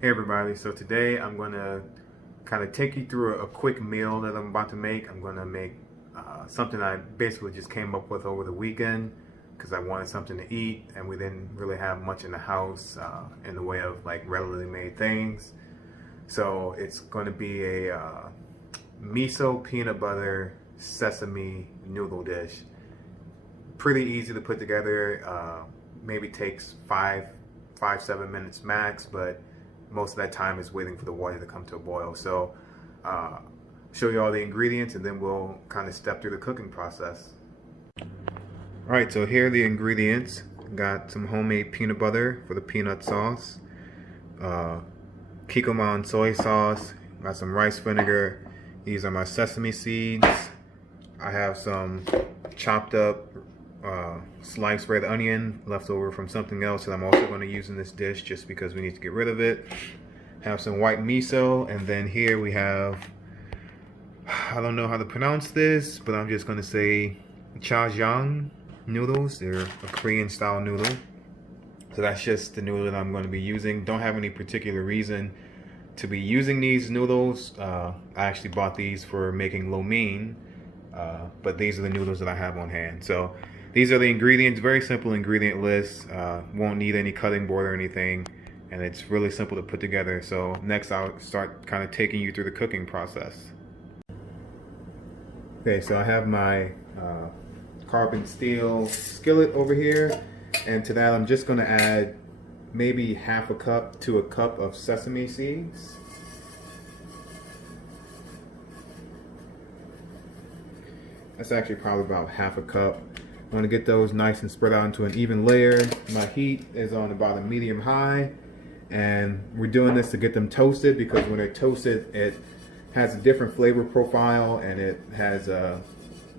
Hey everybody, so today I'm going to kind of take you through a quick meal that I'm about to make. I'm going to make something I basically just came up with over the weekend because I wanted something to eat and we didn't really have much in the house in the way of like readily made things. So it's going to be a miso peanut butter sesame noodle dish. Pretty easy to put together, maybe takes 7 minutes max, but most of that time is waiting for the water to come to a boil. So show you all the ingredients and then we'll kind of step through the cooking process. Alright, so here are the ingredients. Got some homemade peanut butter for the peanut sauce, Kikkoman soy sauce, got some rice vinegar, these are my sesame seeds, I have some chopped up sliced red onion left over from something else that I'm also going to use in this dish just because we need to get rid of it. Have some white miso, and then here we have, I don't know how to pronounce this, but I'm just going to say jjajang noodles. They're a Korean style noodle. So that's just the noodle that I'm going to be using. Don't have any particular reason to be using these noodles. I actually bought these for making lo mein, but these are the noodles that I have on hand. So these are the ingredients, very simple ingredient list. Won't need any cutting board or anything, and it's really simple to put together. So next I'll start kind of taking you through the cooking process. Okay, so I have my carbon steel skillet over here, and to that I'm just going to add maybe half a cup to a cup of sesame seeds. That's actually probably about half a cup. I'm going to get those nice and spread out into an even layer. My heat is on about a medium high, and we're doing this to get them toasted because when they're toasted it has a different flavor profile, and it has a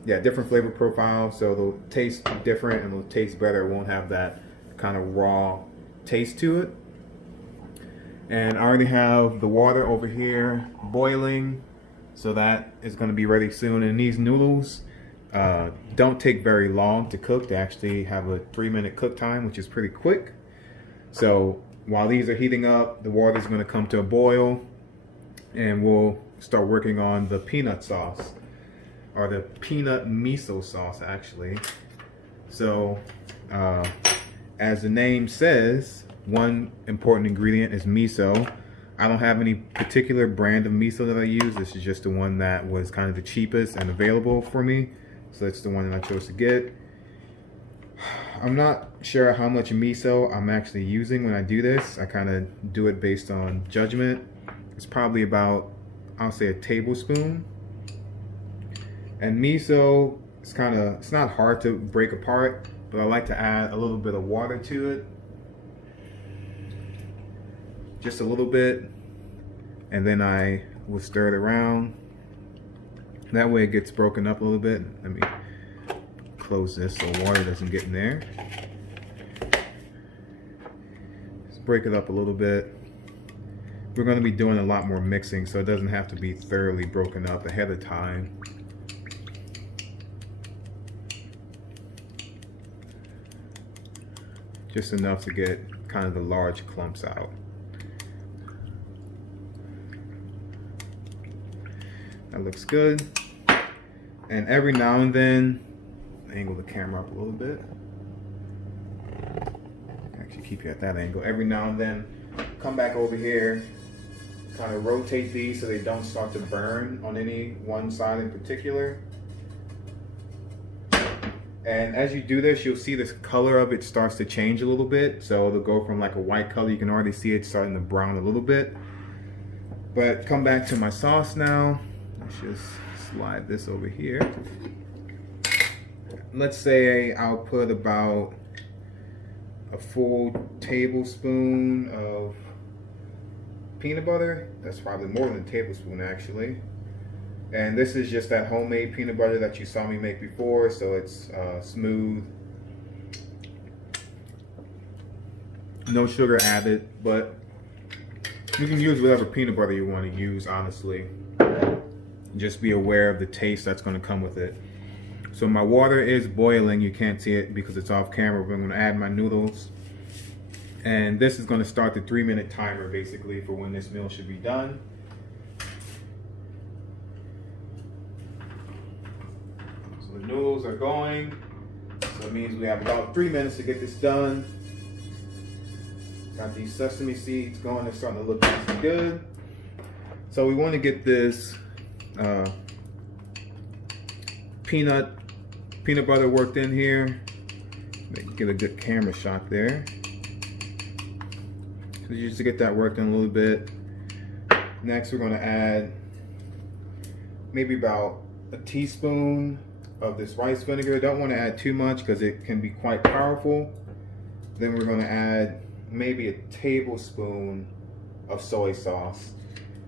different flavor profile, so they'll taste different and they'll taste better. It won't have that kind of raw taste to it. And I already have the water over here boiling, so that is going to be ready soon. And these noodles don't take very long to cook. They actually have a 3-minute cook time, which is pretty quick. So while these are heating up, the water is going to come to a boil, and we'll start working on the peanut sauce, or the peanut miso sauce actually. So as the name says, one important ingredient is miso. I don't have any particular brand of miso that I use. This is just the one that was kind of the cheapest and available for me. So that's the one that I chose to get. I'm not sure how much miso I'm actually using when I do this. I kind of do it based on judgment. It's probably about, I'll say, a tablespoon. And miso, it's not hard to break apart, but I like to add a little bit of water to it. Just a little bit. And then I will stir it around. That way it gets broken up a little bit. Let me close this so water doesn't get in there. Just break it up a little bit. We're going to be doing a lot more mixing, so it doesn't have to be thoroughly broken up ahead of time. Just enough to get kind of the large clumps out. That looks good. And every now and then, angle the camera up a little bit. Actually keep you at that angle. Every now and then, come back over here, kind of rotate these so they don't start to burn on any one side in particular. And as you do this, you'll see this color of it starts to change a little bit. So it'll go from like a white color, you can already see it starting to brown a little bit. But come back to my sauce now. Let's just slide this over here. Let's say I'll put about a full tablespoon of peanut butter. That's probably more than a tablespoon actually. And this is just that homemade peanut butter that you saw me make before, so it's smooth. No sugar added, but you can use whatever peanut butter you want to use, honestly. Just be aware of the taste that's going to come with it. So my water is boiling. You can't see it because it's off camera, but I'm going to add my noodles. And this is going to start the 3-minute timer basically for when this meal should be done. So the noodles are going. So it means we have about 3 minutes to get this done. Got these sesame seeds going. They're starting to look nice and good. So we want to get this peanut butter worked in here. Get a good camera shot there. So just to get that worked in a little bit. Next we're going to add maybe about a teaspoon of this rice vinegar. Don't want to add too much because it can be quite powerful. Then we're going to add maybe a tablespoon of soy sauce.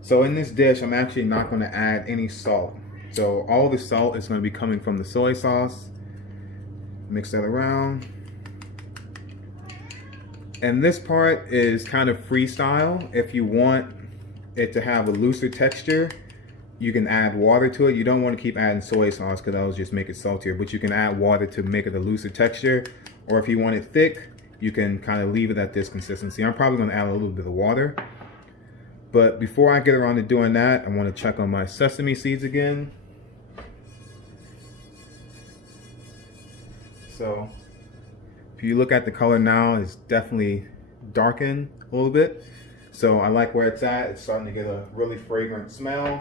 So in this dish I'm actually not going to add any salt. So all the salt is going to be coming from the soy sauce. Mix that around. And this part is kind of freestyle. If you want it to have a looser texture, you can add water to it. You don't want to keep adding soy sauce because that'll just make it saltier, but you can add water to make it a looser texture. Or if you want it thick, you can kind of leave it at this consistency. I'm probably going to add a little bit of water. But before I get around to doing that, I want to check on my sesame seeds again. So if you look at the color now, it's definitely darkened a little bit. So I like where it's at. It's starting to get a really fragrant smell.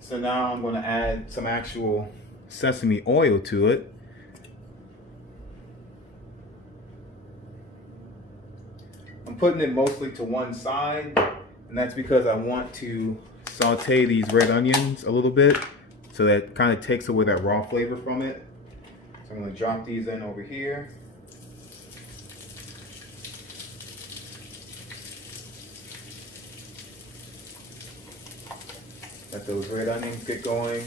So now I'm going to add some actual sesame oil to it. I'm putting it mostly to one side, and that's because I want to saute these red onions a little bit so that kind of takes away that raw flavor from it. So I'm going to drop these in over here. Let those red onions get going.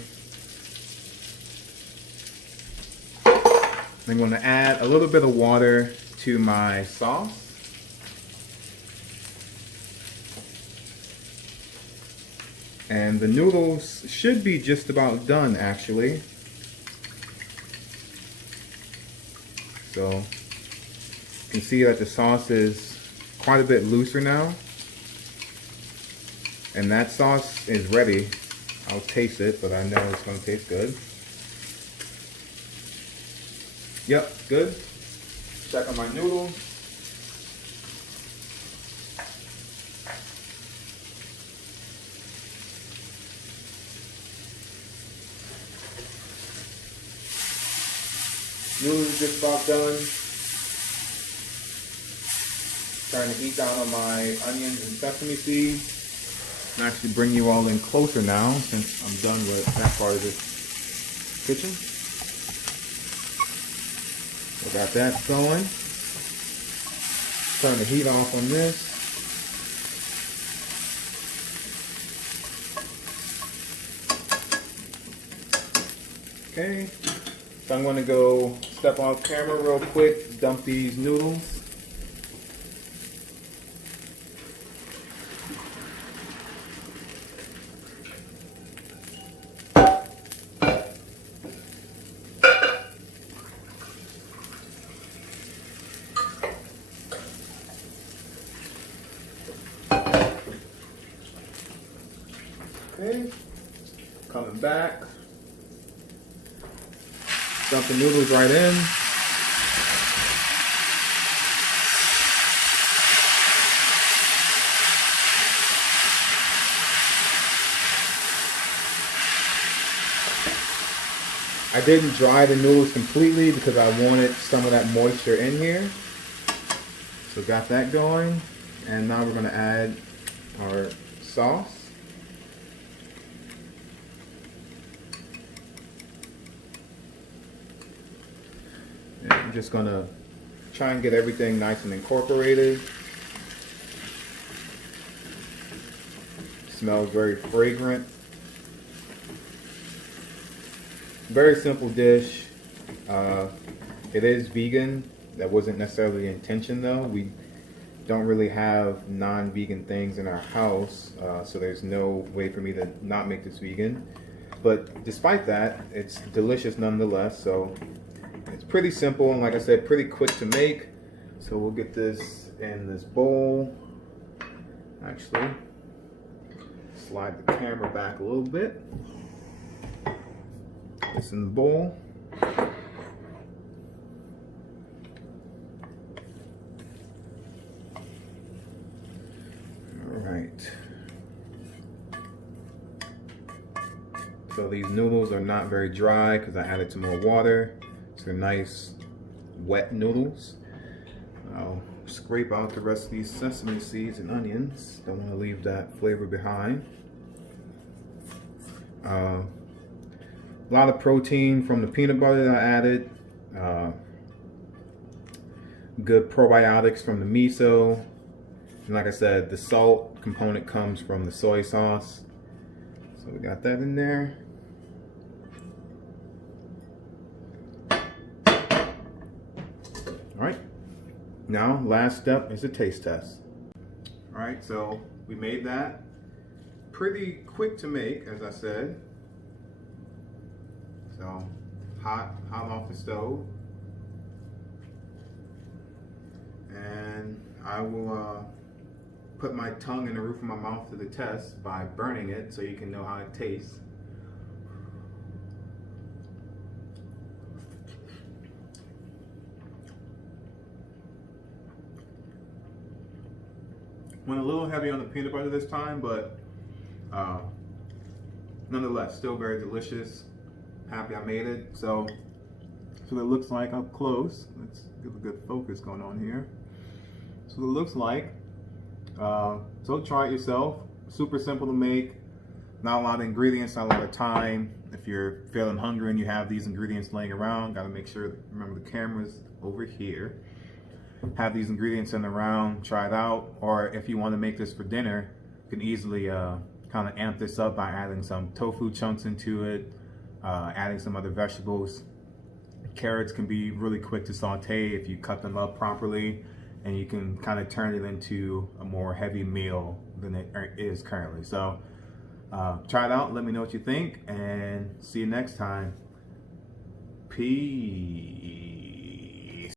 I'm going to add a little bit of water to my sauce. And the noodles should be just about done actually. So you can see that the sauce is quite a bit looser now. And that sauce is ready. I'll taste it, but I know it's going to taste good. Yep, good. Check on my noodles. Noodles just about done. Trying to heat down on my onions and sesame seeds. I'm actually bring you all in closer now since I'm done with that part of the kitchen. We got that going. Turn the heat off on this. Okay, so I'm going to go step off camera real quick, dump these noodles. Okay, coming back. Dump the noodles right in. I didn't dry the noodles completely because I wanted some of that moisture in here. So got that going. And now we're going to add our sauce. I'm just going to try and get everything nice and incorporated. Smells very fragrant. Very simple dish. It is vegan. That wasn't necessarily the intention though. We don't really have non-vegan things in our house, so there's no way for me to not make this vegan. But despite that, it's delicious nonetheless. So it's pretty simple and, like I said, pretty quick to make. So we'll get this in this bowl. Actually, slide the camera back a little bit. This in the bowl. Alright. So these noodles are not very dry because I added some more water. So they're nice wet noodles. I'll scrape out the rest of these sesame seeds and onions. Don't want to leave that flavor behind. A lot of protein from the peanut butter that I added. Good probiotics from the miso. And like I said, the salt component comes from the soy sauce. So we got that in there. Alright, now last step is a taste test. Alright, so we made that. Pretty quick to make, as I said. So, hot off the stove. And I will put my tongue in the roof of my mouth to the test by burning it so you can know how it tastes. Went a little heavy on the peanut butter this time, but nonetheless, still very delicious. Happy I made it. So that's what it looks like up close. Let's get a good focus going on here. So it looks like. So try it yourself. Super simple to make. Not a lot of ingredients, not a lot of time. If you're feeling hungry and you have these ingredients laying around, gotta make sure, remember the camera's over here. Have these ingredients in around, try it out. Or if you want to make this for dinner, you can easily kind of amp this up by adding some tofu chunks into it, adding some other vegetables. Carrots can be really quick to saute if you cut them up properly, and you can kind of turn it into a more heavy meal than it is currently. So try it out, let me know what you think, and see you next time. Peace.